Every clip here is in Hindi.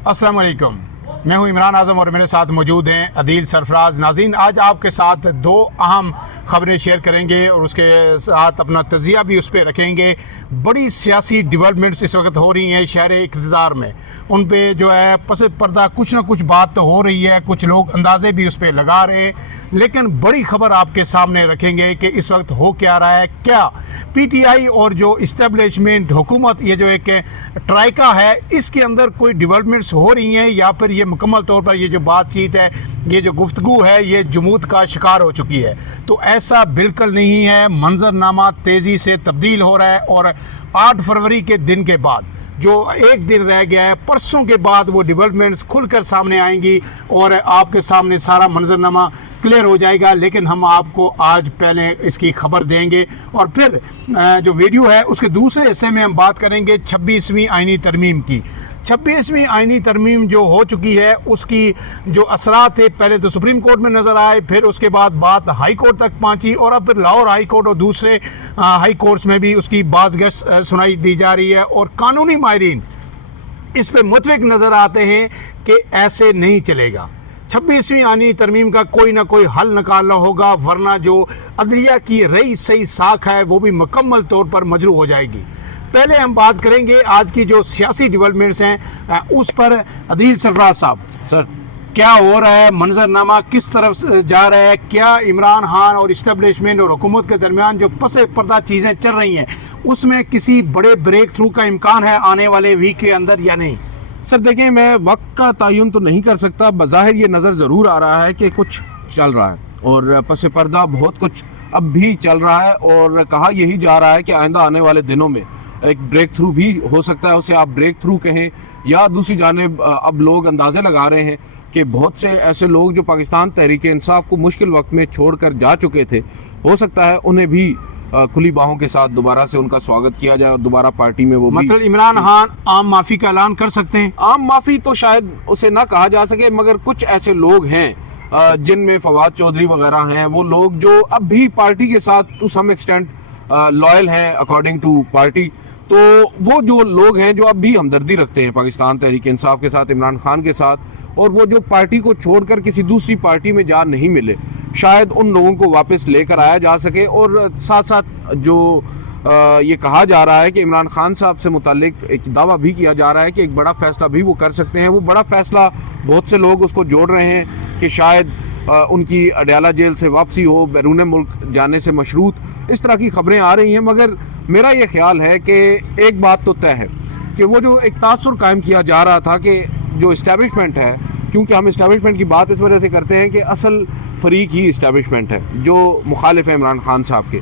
अस्सलाम वालेकुम। मैं हूं इमरान आज़म और मेरे साथ मौजूद हैं अदील सरफराज। नाज़रीन, आज आपके साथ दो अहम खबरें शेयर करेंगे और उसके साथ अपना तजिया भी उस पर रखेंगे। बड़ी सियासी डेवलपमेंट्स इस वक्त हो रही हैं शहर इक़्तिदार में, उन पे जो है पस पर्दा कुछ ना कुछ बात तो हो रही है, कुछ लोग अंदाजे भी उस पर लगा रहे हैं, लेकिन बड़ी खबर आपके सामने रखेंगे कि इस वक्त हो क्या रहा है। क्या पीटीआई और जो इस्टेब्लिशमेंट हुकूमत, ये जो एक ट्राइका है, इसके अंदर कोई डेवलपमेंट्स हो रही हैं या फिर ये मुकम्मल तौर पर ये जो बातचीत है, ये जो गुफ्तगू है, ये जमूद का शिकार हो चुकी है? तो ऐसा बिल्कुल नहीं है। मंजरनामा तेज़ी से तब्दील हो रहा है और 8 फरवरी के दिन के बाद जो एक दिन रह गया है, परसों के बाद वो डेवलपमेंट्स खुलकर सामने आएंगी और आपके सामने सारा मंजरनामा क्लियर हो जाएगा। लेकिन हम आपको आज पहले इसकी खबर देंगे और फिर जो वीडियो है उसके दूसरे हिस्से में हम बात करेंगे 26वीं आईनी तरमीम की। 26वीं आईनी तरमीम जो हो चुकी है उसकी जो असरात थे, पहले तो सुप्रीम कोर्ट में नज़र आए, फिर उसके बाद बात हाई कोर्ट तक पहुंची और अब फिर लाहौर हाई कोर्ट और दूसरे हाई कोर्ट्स में भी उसकी बाज़गश सुनाई दी जा रही है। और कानूनी माहिरीन इस पर मुतफिक नज़र आते हैं कि ऐसे नहीं चलेगा। 26वीं आईनी तरमीम का कोई ना कोई हल निकालना होगा, वरना जो अदलिया की रही सही साख है वो भी मुकम्मल तौर पर मजरू हो जाएगी। पहले हम बात करेंगे आज की जो सियासी डेवलपमेंट्स हैं उस पर। अदील सरफराज साहब, सर, क्या हो रहा है? मंजरनामा किस तरफ से जा रहा है? क्या इमरान खान और इस्टेब्लिशमेंट और हुकूमत के दरमियान जो पसे पर्दा चीज़ें चल रही हैं उसमें किसी बड़े ब्रेक थ्रू का इम्कान है आने वाले वीक के अंदर या नहीं? सर देखिए, मैं वक्त का तयन तो नहीं कर सकता। बज़ाहिर ये नज़र ज़रूर आ रहा है कि कुछ चल रहा है और पस पर्दा बहुत कुछ अब भी चल रहा है और कहा यही जा रहा है कि आइंदा आने वाले दिनों में एक ब्रेक थ्रू भी हो सकता है। उसे आप ब्रेक थ्रू कहें या दूसरी जानिब अब लोग अंदाज़े लगा रहे हैं कि बहुत से ऐसे लोग जो पाकिस्तान तहरीक इंसाफ को मुश्किल वक्त में छोड़कर जा चुके थे, हो सकता है उन्हें भी खुली बाहों के साथ दोबारा से उनका स्वागत किया जाए और दोबारा पार्टी में वो मतलब इमरान खान आम माफ़ी का ऐलान कर सकते हैं? आम माफ़ी तो शायद उसे ना कहा जा सके, मगर कुछ ऐसे लोग हैं जिनमें फवाद चौधरी वगैरह हैं, वो लोग जो अब भी पार्टी के साथ टू सम एक्सटेंट लॉयल हैं अकॉर्डिंग टू पार्टी। तो वो जो लोग हैं जो अब भी हमदर्दी रखते हैं पाकिस्तान तहरीक इंसाफ के साथ, इमरान खान के साथ, और वो जो पार्टी को छोड़कर किसी दूसरी पार्टी में जा नहीं मिले, शायद उन लोगों को वापस लेकर आया जा सके। और साथ साथ जो ये कहा जा रहा है कि इमरान खान साहब से मुतालिक एक दावा भी किया जा रहा है कि एक बड़ा फ़ैसला भी वो कर सकते हैं। वो बड़ा फ़ैसला बहुत से लोग उसको जोड़ रहे हैं कि शायद उनकी अडयाला जेल से वापसी हो, बैरून मुल्क जाने से मशरूत, इस तरह की खबरें आ रही हैं। मगर मेरा ये ख्याल है कि एक बात तो तय है कि वो जो एक तासुर कायम किया जा रहा था कि जो इस्टेब्लिशमेंट है, क्योंकि हम इस्टेब्लिशमेंट की बात इस वजह से करते हैं कि असल फरीक ही इस्टेब्लिशमेंट है जो मुखालिफ है इमरान खान साहब के।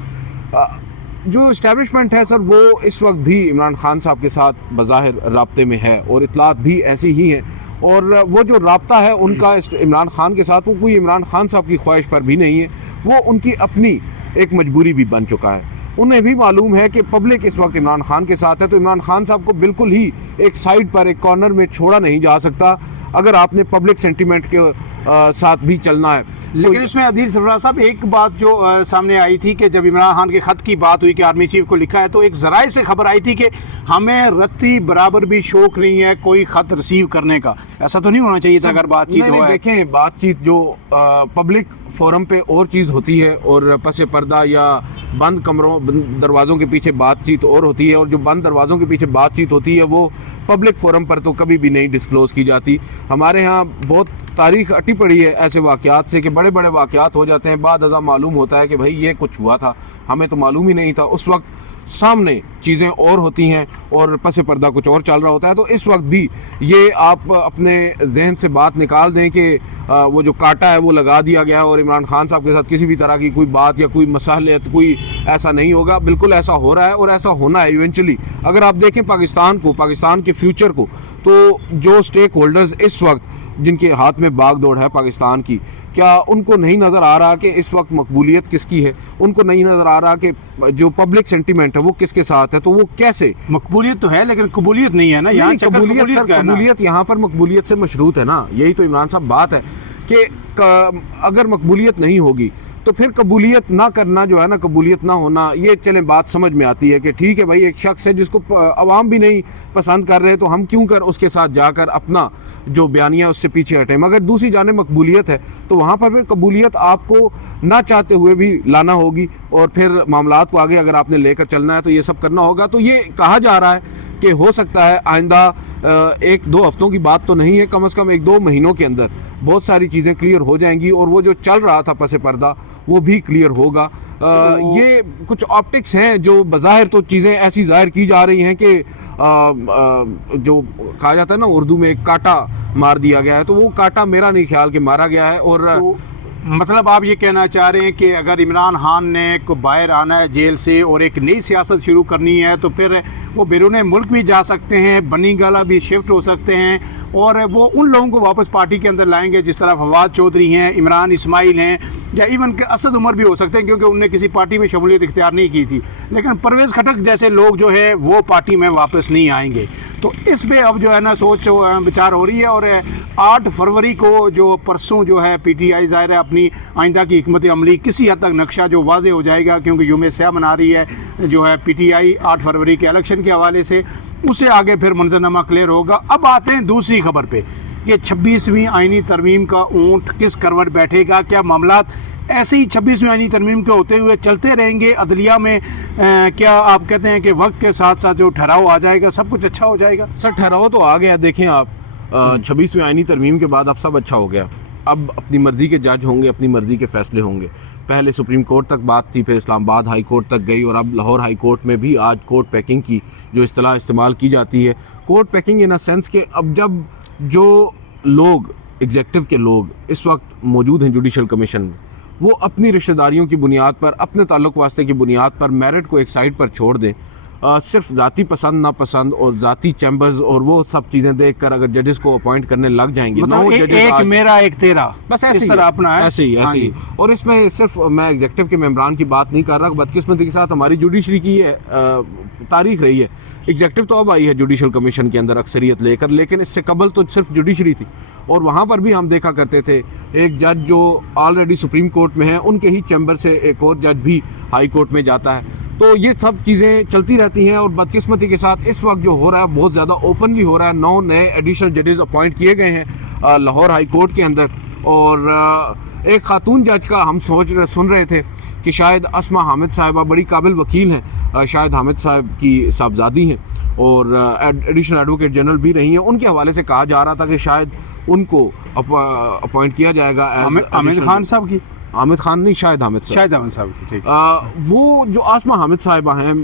जो इस्टेब्लिशमेंट है सर, वो इस वक्त भी इमरान खान साहब के साथ बज़ाहिर राब्ते में है और इतलात भी ऐसी ही हैं। और वो जो राब्ता है उनका इमरान खान के साथ, वो कोई इमरान खान साहब की ख्वाहिश पर भी नहीं है, वो उनकी अपनी एक मजबूरी भी बन चुका है। उन्हें भी मालूम है कि पब्लिक इस वक्त इमरान खान के साथ है, तो इमरान खान साहब को बिल्कुल ही एक साइड पर, एक कॉर्नर में छोड़ा नहीं जा सकता अगर आपने पब्लिक सेंटीमेंट के साथ भी चलना है। लेकिन इसमें अदील सरफराज साहब, एक बात जो सामने आई थी कि जब इमरान खान के ख़त की बात हुई कि आर्मी चीफ को लिखा है, तो एक ज़राए से खबर आई थी कि हमें रत्ती बराबर भी शौक नहीं है कोई ख़त रिसीव करने का। ऐसा तो नहीं होना चाहिए था अगर बातचीत हो? देखें, बातचीत जो पब्लिक फोरम पे और चीज़ होती है और पस पर्दा या बंद कमरों, दरवाज़ों के पीछे बातचीत और होती है, और जो बंद दरवाज़ों के पीछे बातचीत होती है वो पब्लिक फोरम पर तो कभी भी नहीं डिस्क्लोज़ की जाती। हमारे यहाँ बहुत तारीख अटी पड़ी है ऐसे वाक़यात से कि बड़े बड़े वाक़यात हो जाते हैं, बाद अज़ा मालूम होता है कि भाई ये कुछ हुआ था, हमें तो मालूम ही नहीं था। उस वक्त सामने चीज़ें और होती हैं और पस पर्दा कुछ और चल रहा होता है। तो इस वक्त भी ये आप अपने जहन से बात निकाल दें कि वो जो कांटा है वो लगा दिया गया है और इमरान खान साहब के साथ किसी भी तरह की कोई बात या कोई मसलहत, कोई ऐसा नहीं होगा। बिल्कुल ऐसा हो रहा है और ऐसा होना है इवेंचुअली। अगर आप देखें पाकिस्तान को, पाकिस्तान के फ्यूचर को, तो जो स्टेक होल्डर्स इस वक्त जिनके हाथ में बाग दौड़ है पाकिस्तान की, क्या उनको नहीं नज़र आ रहा कि इस वक्त मकबूलियत किसकी है? उनको नहीं नज़र आ रहा कि जो पब्लिक सेंटीमेंट है वो किसके साथ है? तो वो कैसे, मकबूलियत तो है लेकिन कबूलियत नहीं है ना यहाँ। कबूलियत यहाँ पर मकबूलियत से मशरूत है ना। यही तो इमरान साहब बात है कि अगर मकबूलियत नहीं होगी तो फिर कबूलियत ना करना जो है ना, कबूलियत ना होना, ये चलें बात समझ में आती है कि ठीक है भाई, एक शख्स है जिसको अवाम भी नहीं पसंद कर रहे, तो हम क्यों कर उसके साथ जाकर अपना जो बयानिया उससे पीछे हटें। मगर दूसरी जाने मकबूलियत है तो वहाँ पर फिर कबूलियत आपको ना चाहते हुए भी लाना होगी, और फिर मामलात को आगे अगर आपने लेकर चलना है तो ये सब करना होगा। तो ये कहा जा रहा है कि हो सकता है आइंदा 1-2 हफ्तों की बात तो नहीं है, कम से कम 1-2 महीनों के अंदर बहुत सारी चीज़ें क्लियर हो जाएंगी, और वो जो चल रहा था पसे पर्दा वो भी क्लियर होगा। ये कुछ ऑप्टिक्स हैं जो बज़ाहिर तो चीज़ें ऐसी ज़ाहिर की जा रही हैं कि जो कहा जाता है ना उर्दू में, एक कांटा मार दिया गया है, तो वो कांटा मेरा नहीं ख्याल कि मारा गया है। और मतलब आप ये कहना चाह रहे हैं कि अगर इमरान खान ने को बाहर आना है जेल से और एक नई सियासत शुरू करनी है तो फिर वो बैरून मुल्क भी जा सकते हैं, बनी गाला भी शिफ्ट हो सकते हैं, और वो उन लोगों को वापस पार्टी के अंदर लाएंगे जिस तरह फवाद चौधरी हैं, इमरान इस्माइल हैं, या इवन के असद उमर भी हो सकते हैं, क्योंकि उनने किसी पार्टी में शमूलियत इख्तियार नहीं की थी। लेकिन परवेज़ खटक जैसे लोग जो है वो पार्टी में वापस नहीं आएंगे। तो इस पर अब जो है ना सोच विचार हो रही है। और 8 फरवरी को जो परसों जो है PTI ज़ाहिर है अपनी आइंदा की हिकमत अमली किसी हद तक नक्शा जो वाज़े हो जाएगा, क्योंकि यूम स्याह मना रही है जो है PTI 8 फरवरी के इलेक्शन के हवाले से, उससे आगे फिर मंजरनामा क्लियर होगा। अब आते हैं दूसरी खबर पे कि 26वीं आइनी तरमीम का ऊँट किस करवट बैठेगा। क्या मामलात ऐसे ही 26वीं आइनी तरमीम के होते हुए चलते रहेंगे अदलिया में? क्या आप कहते हैं कि वक्त के साथ साथ जो ठहराव आ जाएगा सब कुछ अच्छा हो जाएगा? सर ठहराव तो आ गया, देखें आप 26वीं आइनी तरमीम के बाद अब सब अच्छा हो गया। अब अपनी मर्ज़ी के जज होंगे, अपनी मर्ज़ी के फ़ैसले होंगे। पहले सुप्रीम कोर्ट तक बात थी, फिर इस्लामाबाद हाई कोर्ट तक गई, और अब लाहौर हाई कोर्ट में भी आज कोर्ट पैकिंग की जो इस्तेलाह इस्तेमाल की जाती है। Court packing in a sense के अब जब जो लोग एग्जेक्टिव के लोग इस वक्त मौजूद हैं जुडिशल कमीशन में, वो अपनी रिश्तेदारियों की बुनियाद पर, अपने ताल्लुक वास्ते की बुनियाद पर मेरिट को एक साइड पर छोड़ दें, सिर्फ ज़ाती पसंद नापसंद और ज़ाती चैम्बर्स और वो सब चीज़ें देखकर अगर जजेस को अपॉइंट करने लग जाएंगे, मतलब एक मेरा एक तेरा, बस ऐसे तरह अपना है, ऐसे ही। और इसमें सिर्फ मैं एग्जेक्टिव के मेंबरान की बात नहीं कर रहा, बदकिस्मती के साथ हमारी जुडिशरी की तारीख रही है। एग्जेक्टिव तो अब आई है जुडिशल कमीशन के अंदर अक्सरियत लेकर, लेकिन इससे कबल तो सिर्फ जुडिशरी थी, और वहाँ पर भी हम देखा करते थे एक जज जो ऑलरेडी सुप्रीम कोर्ट में है, उनके ही चैम्बर से एक और जज भी हाई कोर्ट में जाता है। तो ये सब चीज़ें चलती रहती हैं, और बदकिस्मती के साथ इस वक्त जो हो रहा है बहुत ज़्यादा ओपनली हो रहा है। 9 नए एडिशनल जजेस अपॉइंट किए गए हैं लाहौर हाई कोर्ट के अंदर, और एक खातून जज का हम सुन रहे थे कि शायद अस्मा हामिद साहिबा बड़ी काबिल वकील हैं, शायद हामिद साहब की साहबजादी हैं और एडिशनल एडवोकेट जनरल भी रही हैं। उनके हवाले से कहा जा रहा था कि शायद उनको अपॉइंट किया जाएगा। हामिद खान साहब की, हामिद खान नहीं, शायद हामिद साहब ठीक। वो जो आसमा हामिद साहिबा हैं,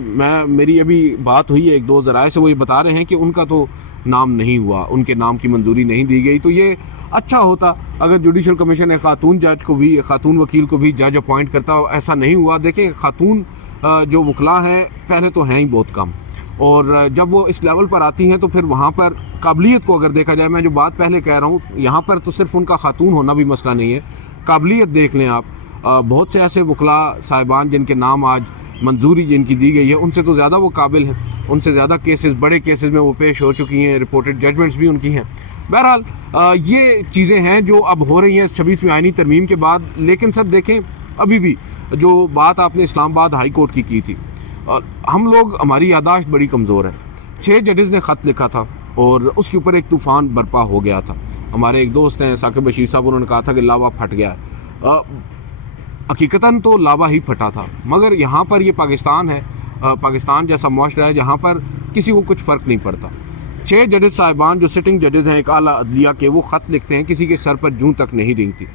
मेरी अभी बात हुई है 1-2 ज़राए से, वो ये बता रहे हैं कि उनका तो नाम नहीं हुआ, उनके नाम की मंजूरी नहीं दी गई। तो ये अच्छा होता अगर जुडिशल कमीशन एक खातून जज को भी, एक खातून वकील को भी जज अपॉइंट करता, ऐसा नहीं हुआ। देखें खातून जो वकला हैं पहले तो हैं ही बहुत कम, और जब वो इस लेवल पर आती हैं तो फिर वहाँ पर काबिलियत को अगर देखा जाए, मैं जो बात पहले कह रहा हूँ, यहाँ पर तो सिर्फ उनका खातून होना भी मसला नहीं है, काबिलियत देख लें आप। बहुत से ऐसे वकला साहिबान जिनके नाम आज मंजूरी जिनकी दी गई है, उनसे तो ज़्यादा वो काबिल हैं, उनसे ज़्यादा केसेस, बड़े केसेस में वो पेश हो चुकी हैं, रिपोर्टेड जजमेंट्स भी उनकी हैं। बहरहाल ये चीज़ें हैं जो अब हो रही हैं 26वीं आइनी तरमीम के बाद। लेकिन सर देखें, अभी भी जो बात आपने इस्लामाबाद हाई कोर्ट की थी, हम लोग, हमारी यादाश्त बड़ी कमज़ोर है। 6 जजेस ने ख़त लिखा था और उसके ऊपर एक तूफ़ान बर्पा हो गया था। हमारे एक दोस्त हैं साकिब बशीर साहब, उन्होंने कहा था कि लावा फट गया है। हकीकतन तो लावा ही फटा था, मगर यहाँ पर ये पाकिस्तान है, पाकिस्तान जैसा मुआशरा है जहाँ पर किसी को कुछ फ़र्क नहीं पड़ता। 6 जजेस साहिबान जो सिटिंग जजेस हैं एक आला अदलिया के, वो ख़त लिखते हैं, किसी के सर पर जूं तक नहीं रेंगती।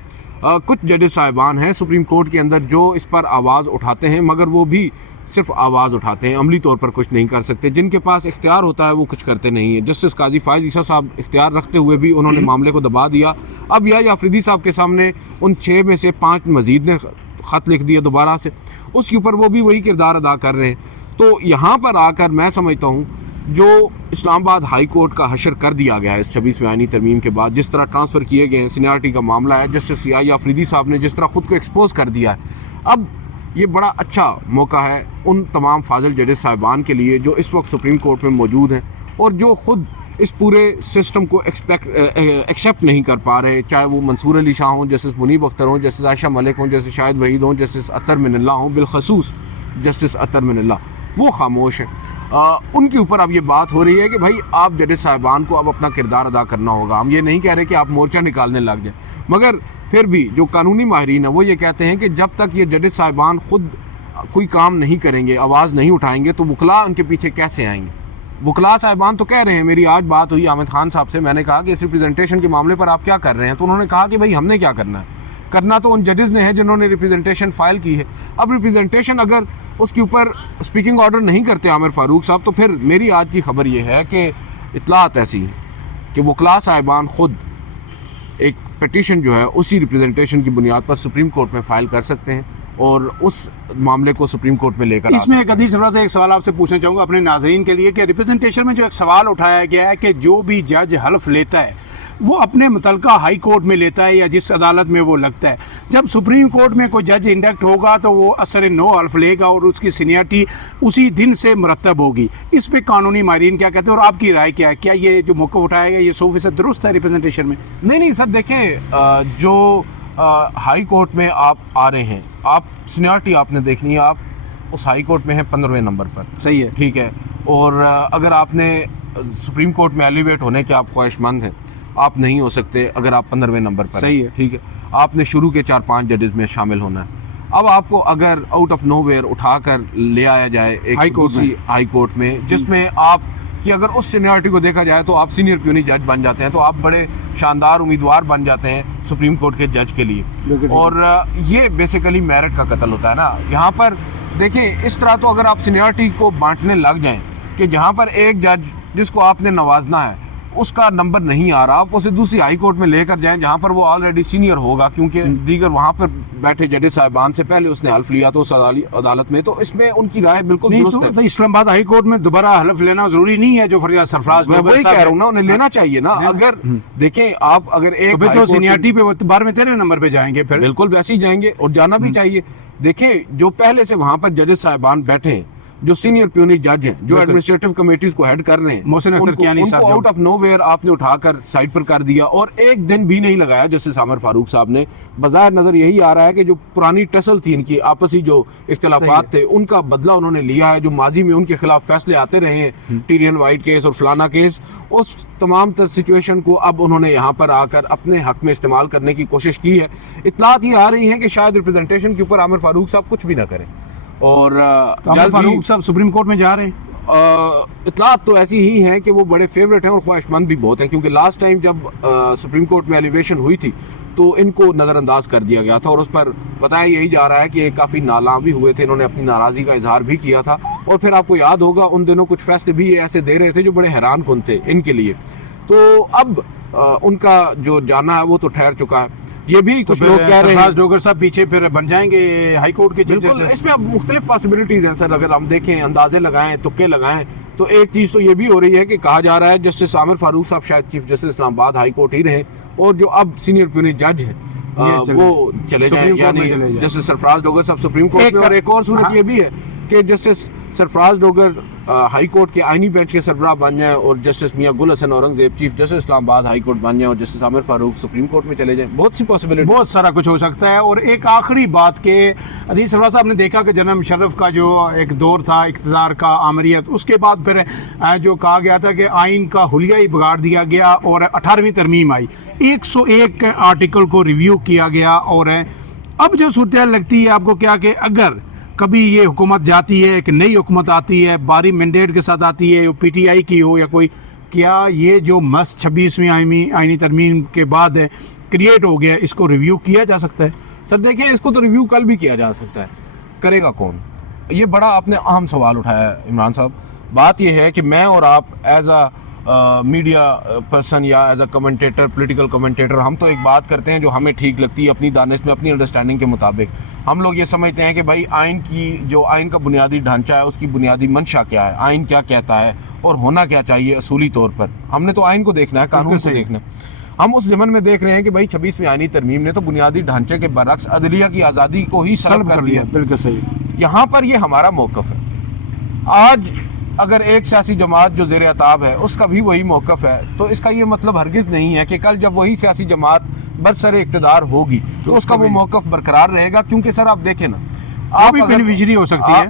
कुछ जजेस साहिबान हैं सुप्रीम कोर्ट के अंदर जो इस पर आवाज़ उठाते हैं, मगर वो भी सिर्फ आवाज़ उठाते हैं, अमली तौर पर कुछ नहीं कर सकते। जिनके पास इख्तियार होता है वो कुछ करते नहीं है। जस्टिस काजी फायज़ ईसा साहब इख्तियार रखते हुए भी उन्होंने मामले को दबा दिया। अब या आफरीदी साहब के सामने उन 6 में से 5 मजीद ने ख़त लिख दिया दोबारा से, उसके ऊपर वो भी वही किरदार अदा कर रहे हैं। तो यहाँ पर आकर मैं समझता हूँ जो इस्लामाबाद हाई कोर्ट का हशर कर दिया गया है इस 26वीं आइनी तरमीम के बाद, जिस तरह ट्रांसफ़र किए गए हैं, सीनियरिटी का मामला है, जस्टिस या आफरीदी साहब ने जिस तरह ख़ुद को एक्सपोज कर दिया है, अब ये बड़ा अच्छा मौका है उन तमाम फाजिल जजेस साहिबान के लिए जो इस वक्त सुप्रीम कोर्ट में मौजूद हैं और जो ख़ुद इस पूरे सिस्टम को एक्सेप्ट नहीं कर पा रहे, चाहे वो मंसूर अली शाह हों, जस्टिस मुनीब अख्तर हों, जस्टिस आयशा मलिक हों, जस्टिस शाहिद वहीद हों, जस्टिस अतर मिनल्ला हों, बिलखसूस जस्टिस अतर मिनल्ला, वो खामोश हैं। उनके ऊपर अब ये बात हो रही है कि भाई आप जजेस साहिबान को अब अपना किरदार अदा करना होगा। हम ये नहीं कह रहे कि आप मोर्चा निकालने लग जाए, मगर फिर भी जो कानूनी माहिरीन है वो ये कहते हैं कि जब तक ये जजेस साहिबान खुद कोई काम नहीं करेंगे, आवाज़ नहीं उठाएंगे, तो वकला उनके पीछे कैसे आएंगे। वकला साहिबान तो कह रहे हैं, मेरी आज बात हुई आमिद खान साहब से, मैंने कहा कि इस रिप्रेजेंटेशन के मामले पर आप क्या कर रहे हैं, तो उन्होंने कहा कि भाई हमने क्या करना है, करना तो उन जजेस ने है जिन्होंने रिप्रेजेंटेशन फाइल की है। अब रिप्रेजेंटेशन अगर उसके ऊपर स्पीकिंग ऑर्डर नहीं करते आमिर फारूक साहब, तो फिर मेरी आज की खबर ये है कि इतलात ऐसी है कि वकला साहिबान खुद एक पिटीशन जो है उसी रिप्रेजेंटेशन की बुनियाद पर सुप्रीम कोर्ट में फाइल कर सकते हैं और उस मामले को सुप्रीम कोर्ट में लेकर इसमें एक अदील सरफराज से एक सवाल आपसे पूछना चाहूँगा अपने नाज़रीन के लिए कि रिप्रेजेंटेशन में जो एक सवाल उठाया गया है कि जो भी जज हल्फ लेता है वो अपने मुतलका हाई कोर्ट में लेता है या जिस अदालत में वो लगता है, जब सुप्रीम कोर्ट में कोई जज इंडक्ट होगा तो वो असर नो हल्फ लेगा और उसकी सीनियरिटी उसी दिन से मरतब होगी। इस पे कानूनी माहिरीन क्या कहते हैं और आपकी राय क्या है? क्या ये जो मौक़िफ़ उठाया गया ये 100% दुरुस्त है रिप्रेजेंटेशन में? नहीं सर, देखें जो हाई कोर्ट में आप आ रहे हैं, आप सीनियरिटी आपने देखनी है, आप उस हाई कोर्ट में हैं 15वें नंबर पर, सही है, ठीक है। और अगर आपने सुप्रीम कोर्ट में एलिवेट होने के आप ख्वाहिशमंद हैं, आप नहीं हो सकते अगर आप 15वें नंबर पर, सही है, ठीक है। आपने शुरू के 4-5 जजेस में शामिल होना है। अब आपको अगर आउट ऑफ नोवेयर उठाकर ले आया जाए एक हाई कोर्ट में जिसमें आप कि अगर उस सीनियरिटी को देखा जाए तो आप सीनियर प्यूनी जज बन जाते हैं, तो आप बड़े शानदार उम्मीदवार बन जाते हैं सुप्रीम कोर्ट के जज के लिए। और ये बेसिकली मेरिट का कत्ल होता है ना। यहाँ पर देखिए, इस तरह तो अगर आप सीनियरिटी को बांटने लग जाएं कि जहाँ पर एक जज जिसको आपने नवाजना है उसका नंबर नहीं आ रहा, आप उसे दूसरी हाई कोर्ट में लेकर जाएं जहाँ पर वो ऑलरेडी सीनियर होगा, क्योंकि दीगर वहाँ पर बैठे जजेस साहिबान से पहले उसने हल्फ लिया तो उस अदालत में, तो इसमें उनकी राय बिल्कुल दुरुस्त है। तो इस्लामाबाद हाई कोर्ट में दोबारा हल्फ लेना जरूरी नहीं है, जो फरियाद सरफराज मैं वही कह रहा हूँ ना, उन्हें लेना चाहिए ना। अगर देखें आप अगर एक तो सीनियरिटी पे 12वें-13वें नंबर पे जाएंगे, फिर बिल्कुल वैसे ही जाएंगे और जाना भी चाहिए। देखें जो पहले से वहाँ पर जजेस साहिबान बैठे हैं, जो सीनियर प्यूनी जज हैं, जो एडमिनिस्ट्रेटिव कमेटीज को हेड कर रहे हैं, उनको आउट ऑफ नोवेयर आपने उठाकर साइड पर कर दिया और एक दिन भी नहीं लगाया जस्टिस आमिर फारूक साहब ने। बज़ाहिर नजर यही आ रहा है कि जो पुरानी टसल थी इनकी आपसी जो इख्तिलाफात थे उनका बदला उन्होंने लिया है। जो माजी में उनके खिलाफ फैसले आते रहे हैं, टीरियन वाइट केस और फलाना केस, उस तमाम सिचुएशन को अब उन्होंने यहाँ पर आकर अपने हक में इस्तेमाल करने की कोशिश की है। इत्तलात ये आ रही है कि शायद रिप्रेजेंटेशन के ऊपर आमिर फारूक साहब कुछ भी ना करें और आमिर फारूक साहब सुप्रीम कोर्ट में जा रहे हैं। इत्तलात तो ऐसी ही हैं कि वो बड़े फेवरेट हैं और ख्वाहिशमंद भी बहुत हैं, क्योंकि लास्ट टाइम जब सुप्रीम कोर्ट में एलिवेशन हुई थी तो इनको नज़रअंदाज कर दिया गया था और उस पर बताया यही जा रहा है कि काफ़ी नालां भी हुए थे, इन्होंने अपनी नाराज़गी का इजहार भी किया था। और फिर आपको याद होगा उन दिनों कुछ फैसले भी ऐसे दे रहे थे जो बड़े हैरान कुन थे इनके लिए। तो अब उनका जो जाना है वो तो ठहर चुका है। ये भी कुछ लोग कह रहे हैं डोगर साहब पीछे फिर बन जाएंगे हाई कोर्ट के जज। इसमें अब मुख्तलिफ पॉसिबिलिटीज हैं सर, अगर हम देखें, अंदाजे लगाएं, तुक्के लगाएं, तो एक चीज़ तो ये भी हो रही है कि कहा जा रहा है जस्टिस आमिर फारूक साहब शायद chief justice Islamabad high court ही रहे और जो अब सीनियर प्यूनी जज हैं वो चले जाएं, यानी जस्टिस सरफराज डोगर साहब सुप्रीम कोर्ट में। और एक और सूरत ये भी है कि justice Sarfaraz Dogar high court के आइनी बेंच के सरबराह बन जाएं और justice Mian Gul Hasan Aurangzeb chief justice Islamabad high court बन जाएं और justice Aamir Farooq supreme court में चले जाएं। बहुत सी पॉसिबिलिटी, बहुत सारा कुछ हो सकता है। और एक आखिरी बात के अदील सरफराज साहब ने देखा कि जनरल मुशर्रफ का जो एक दौर था इक़्तिदार का, आमरियत, उसके बाद फिर जो कहा गया था कि आइन का हुलिया ही बिगाड़ दिया गया और 18वीं तरमीम आई, 101 आर्टिकल को रिव्यू किया गया। और अब जो सूरत लगती है आपको क्या कि अगर कभी ये हुकूमत जाती है, एक नई हुकूमत आती है, बारी मैंडेट के साथ आती है, PTI की हो या कोई, क्या ये जो मस्त 26वीं आईनी तरमीम के बाद है क्रिएट हो गया, इसको रिव्यू किया जा सकता है? सर देखिए, इसको तो रिव्यू कल भी किया जा सकता है, करेगा कौन? ये बड़ा आपने अहम सवाल उठाया है इमरान साहब। बात ये है कि मैं और आप एज अ मीडिया पर्सन या as a commentator, political commentator, हम तो एक बात करते हैं जो हमें ठीक लगती है अपनी दानिश में, अपनी अंडरस्टैंडिंग के मुताबिक। हम लोग ये समझते हैं कि भाई आइन का बुनियादी ढांचा है, उसकी बुनियादी मंशा क्या है, आइन क्या कहता है और होना क्या चाहिए असूली तौर पर। हमने तो आइन को देखना है, कानून को देखना है। हम उस ज़मन में देख रहे हैं कि भाई 26वीं आइनी तरमीम ने तो बुनियादी ढांचे के बरअक्स अदलिया की आज़ादी को ही सल्ब कर दिया। बिल्कुल सही। यहाँ पर ये हमारा मौक़िफ़ है। आज अगर एक सियासी जमात जो ज़ेर अताब है उसका भी वही मौक़िफ़ है, तो इसका ये मतलब हरगिज़ नहीं है कि कल जब वही सियासी जमात बरसर इक़्तिदार होगी तो उसका वो मौक़िफ़ बरकरार रहेगा। क्योंकि सर आप देखें ना, आप भी बेनिफिशरी हो सकती है,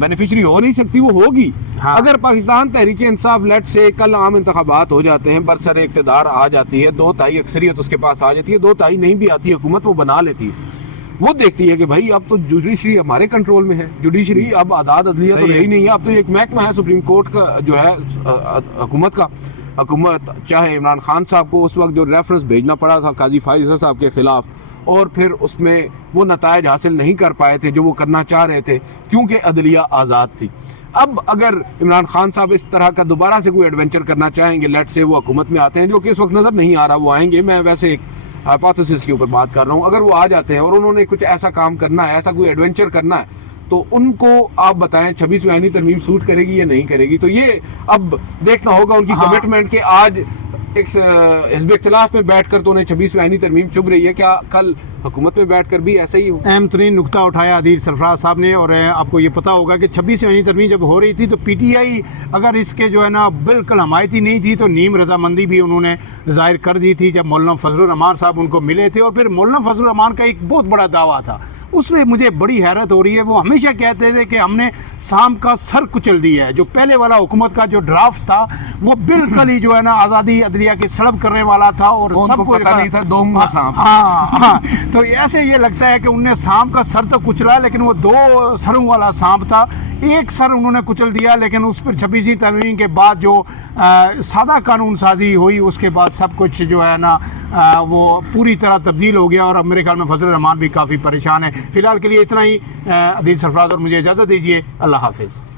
बेनिफिशरी हो नहीं सकती, वो होगी। हाँ। अगर पाकिस्तान तहरीक इंसाफ लेट से कल आम इंतखाबात हो जाते हैं, बरसर इक़्तिदार आ जाती है, 2/3 अक्सरियत उसके पास आ जाती है, 2/3 नहीं भी आती हुकूमत वो बना लेती है, वो देखती है कि भाई अब तो जुडिशरी हमारे कंट्रोल में है, जुडिशरी अब आज़ाद अदलिया तो रही नहीं है, अब तो एक महकमा है सुप्रीम कोर्ट का जो है हुकूमत का। हुकूमत चाहे इमरान खान साहब को उस वक्त जो रेफरेंस भेजना पड़ा था काजी फाइज़ साहब के खिलाफ, और फिर उसमें वो नतायज हासिल नहीं कर पाए थे जो वो करना चाह रहे थे क्योंकि अदलिया आज़ाद थी। अब अगर इमरान खान साहब इस तरह का दोबारा से कोई एडवेंचर करना चाहेंगे, लेट से वो हुकूमत में आते हैं, जो कि इस वक्त नज़र नहीं आ रहा, वो आएंगे, मैं वैसे एक हाइपोथेसिस के ऊपर बात कर रहा हूँ, अगर वो आ जाते हैं और उन्होंने कुछ ऐसा काम करना है, ऐसा कोई एडवेंचर करना है, तो उनको आप बताएं 26वीं आईनी तरमीम सूट करेगी या नहीं करेगी। तो ये अब देखना होगा उनकी कमिटमेंट कि आज एक हिज़्ब इख्तिलाफ में बैठकर तो उन्हें 26वीं आईनी तरमीम चुभ रही है, क्या कल हुकूमत में बैठकर भी ऐसा ही हो। अहम तरीन नुकता उठाया अदील सरफराज साहब ने, और आपको ये पता होगा कि 26वीं आईनी तरमीम जब हो रही थी तो PTI अगर इसके जो है ना बिल्कुल हमायती नहीं थी तो नीम रजामंदी भी उन्होंने जाहिर कर दी थी जब मौलाना फजलुर रहमान साहब उनको मिले थे। और फिर मौलाना फजलुर रहमान का एक बहुत बड़ा दावा था, उसमें मुझे बड़ी हैरत हो रही है, वो हमेशा कहते थे कि हमने शाम का सर कुचल दिया है। जो पहले वाला हुकूमत का जो ड्राफ्ट था वो बिल्कुल ही जो है ना आज़ादी अदलिया की सलब करने वाला था, और सबको पता नहीं था दो मुंह सांप। हाँ, तो ऐसे ये लगता है कि उनने सांप का सर तो कुचला, लेकिन वो 2 सरों वाला सांप था, एक सर उन्होंने कुचल दिया। लेकिन उस पर 26वीं तरमीम के बाद जो सादा कानून साजी हुई, उसके बाद सब कुछ जो है ना वो पूरी तरह तब्दील हो गया, और अब मेरे ख्याल में फजल रहमान भी काफ़ी परेशान है। फिलहाल के लिए इतना ही। अदील सरफराज और मुझे इजाज़त दीजिए, अल्लाह हाफिज़।